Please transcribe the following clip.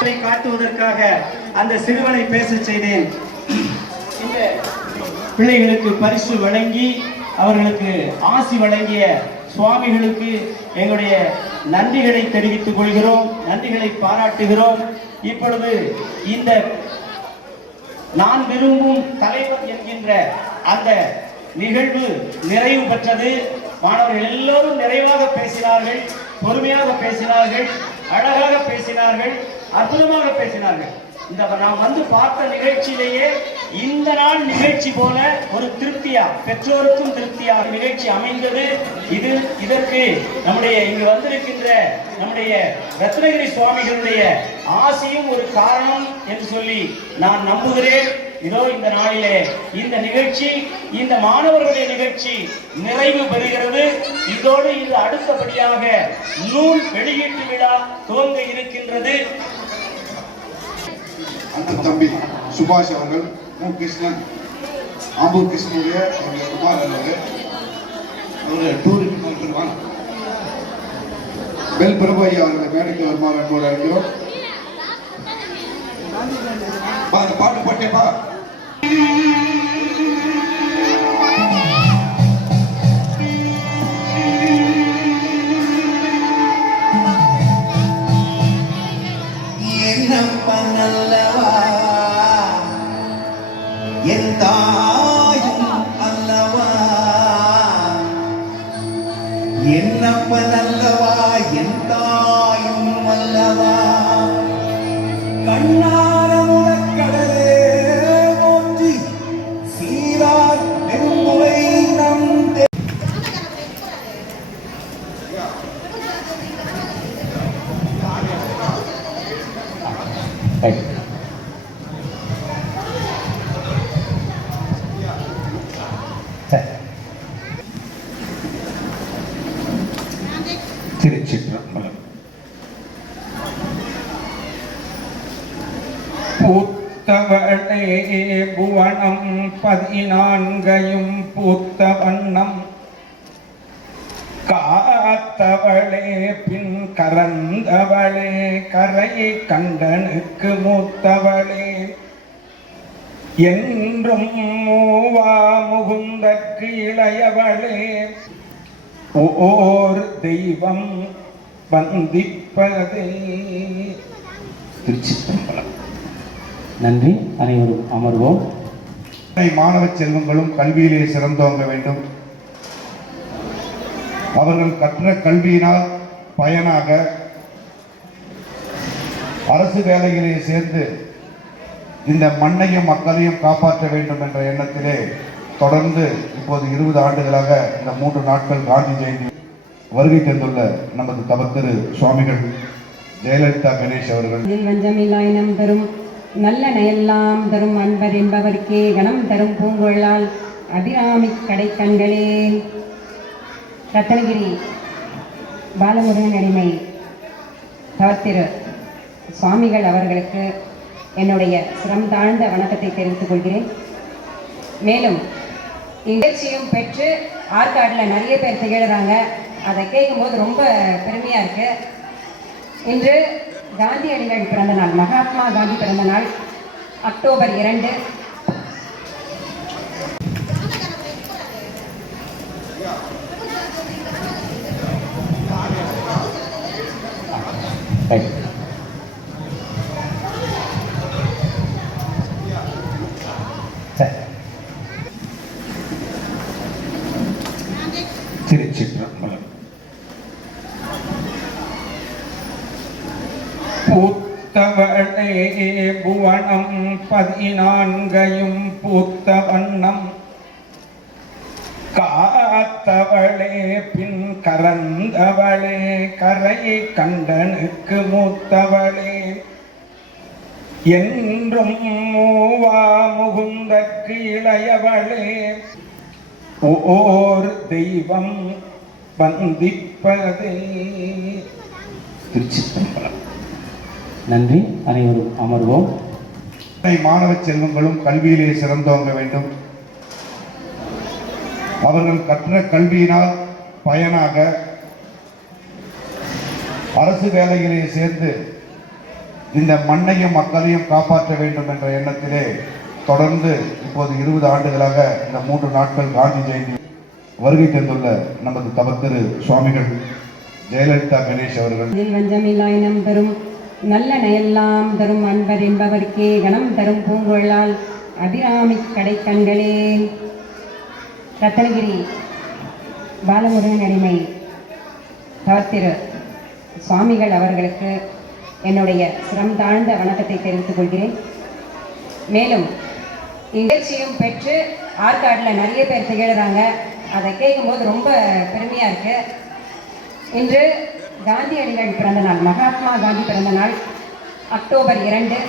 அதை காட்டுவதற்காக அந்த சிறுவனை பேச செய்தேன். இந்த பிள்ளைகளுக்கு பரிசு வழங்கி அவர்களுக்கு ஆசி வழங்கிய சுவாமிகளுக்கு எங்களுடைய நன்றிகளை தெரிவித்துக் கொள்கிறோம் நன்றிகளை பாராட்டுகிறோம். இப்பொழுது இந்த நான் விரும்பும் தலைவர் என்கின்ற அந்த நிகழ்வு நிறைவு பெற்றது. மாணவர்கள் எல்லோரும் நிறைவாக பேசினார்கள் பொறுமையாக பேசினார்கள் அழகாக பேசினார்கள். அற்புதமாக பேசினார்கள். இந்த நாம் வந்து பார்த்த நிகழ்ச்சியிலேயே இந்த நாள் நிகழ்ச்சி போல ஒரு திருப்தியா பெற்றோருக்கும் திருப்தியா நிகழ்ச்சி அமைந்தது. இது இதற்கு நம்முடைய இங்கு வந்திருக்கின்ற நம்முடைய ரத்னகிரி சுவாமிகளுடைய ஆசையும் ஒரு காரணம் என்று சொல்லி நான் நம்புகிறேன். இதோ இந்த நாளிலே இந்த நிகழ்ச்சி இந்த மாணவர்களுடைய நிகழ்ச்சி நிறைவு பெறுகிறது. இதோடு இது அடுத்தபடியாக நூல் வெளியீட்டு விழா துவங்க இருக்கின்றது. அன்பு தம்பி சுபாஷ் அவர்கள் மு. கிருஷ்ணன் ஆம்பூர் கிருஷ்ணனுடைய அவருடைய குமார் அவர்கள் அவருடைய டூருக்கு வருவாங்க பெல் பிரபு அவர்கள் மேடைக்கு வருமாறு அன்போடு அழைக்கிறோம். பா, அந்த பாட்டு பாட்டேப்பா திருச்சிற்றம்பலம் பூத்தவளே புவனம் பதினான்கையும் பூத்த வண்ணம் காத்தவளே பின் கரந்தவளே கரை கண்டனுக்கு மூத்தவளே. என்றும் மூவா முகுந்தற்கு இளையவளே. ஓர் தெய்வம் வந்திப்பதே. திருச்சிற்றம்பலம் நன்றி. அனைவரும் அமர்வோம். மாணவ செல்வங்களும் கல்வியிலே சிறந்தோங்க வேண்டும். அவர்கள் கற்ற கல்வியினால் பயனாக அரசு வேலைகளை சேர்ந்து இந்த மண்ணையும் மக்களையும் காப்பாற்ற வேண்டும் என்ற எண்ணத்திலே தொடர்ந்து இப்போது இருபது ஆண்டுகளாக இந்த மூன்று நாட்கள் காந்தி ஜெயந்தி வருகை தந்துள்ள நமது தவத்திரு சுவாமிகள் ஜெயலலிதா கணேஷ் அவர்கள். அதில் வஞ்சமில்லாயினம் தரும் நல்ல எல்லாம் தரும் அன்பர் என்பவர்க்கே கணம் தரும் பூங்கொழால் அபிராமி கடைக்கண்களே. ரத்னகிரி பாலமுருகன் அடிமை தவத்திரு சுவாமிகள் அவர்களுக்கு என்னுடைய சிரம் தாழ்ந்த வணக்கத்தை தெரிவித்துக் கொள்கிறேன். மேலும் நிகழ்ச்சியும் பெற்று ஆற்காட்டில் நிறைய பேர் திகழ்கிறாங்க அதை கேட்கும்போது ரொம்ப பெருமையாக இருக்குது இன்று காந்தியடிகள் பிறந்த நாள் மகாத்மா காந்தி பிறந்த நாள் அக்டோபர் இரண்டு. திருச்சிற்றம்பலம். பூத்தவளே புவனம் பதினான்கையும் பூத்த வண்ணம். காத்தவளே பின் கரந்தவளே கரை கண்டனுக்கு மூத்தவளே. என்றும் மூவா முகுந்தற்கு இளையவளே. ஓர் தெய்வம் வந்திப்பதே. திருச்சிற்றம்பலம் நன்றி. அனைவரும் அமர்வோம். மாணவ செல்வங்களும் கல்வியிலே சிறந்தோங்க வேண்டும். அவர்கள் கற்ற கல்வியினால் பயனாக அரசு வேலையிலே சேர்ந்து இந்த மண்ணையும் மக்களையும் காப்பாற்ற வேண்டும் என்ற எண்ணத்திலே தொடர்ந்து இப்போது இருபது ஆண்டுகளாக இந்த மூன்று நாட்கள் காந்தி ஜெயந்தி வருகை தந்துள்ள நமது தவத்திரு சுவாமிகள் ஜெயலலிதா கணேஷ் அவர்கள். இதில் இனம் தரும் நல்ல நயெல்லாம் தரும் அன்பர் என்பவர்க்கே கணம் தரும் பூங்குழலால் அபிராமி கடை கண்களே ரத்தனகிரி பாலமுருகன் அடிமை தவத்திரு சுவாமிகள் அவர்களுக்கு என்னுடைய சிரம் தாழ்ந்த வணக்கத்தை தெரிவித்துக் கொள்கிறேன். மேலும் நிகழ்ச்சியும் பெற்று ஆற்காட்டில் நிறைய பேர் திகழ்கிறாங்க அதை கேட்கும்போது ரொம்ப பெருமையாக இருக்கு. இன்று காந்தியடிகள் பிறந்த நாள் மகாத்மா காந்தி பிறந்த நாள் அக்டோபர் இரண்டு.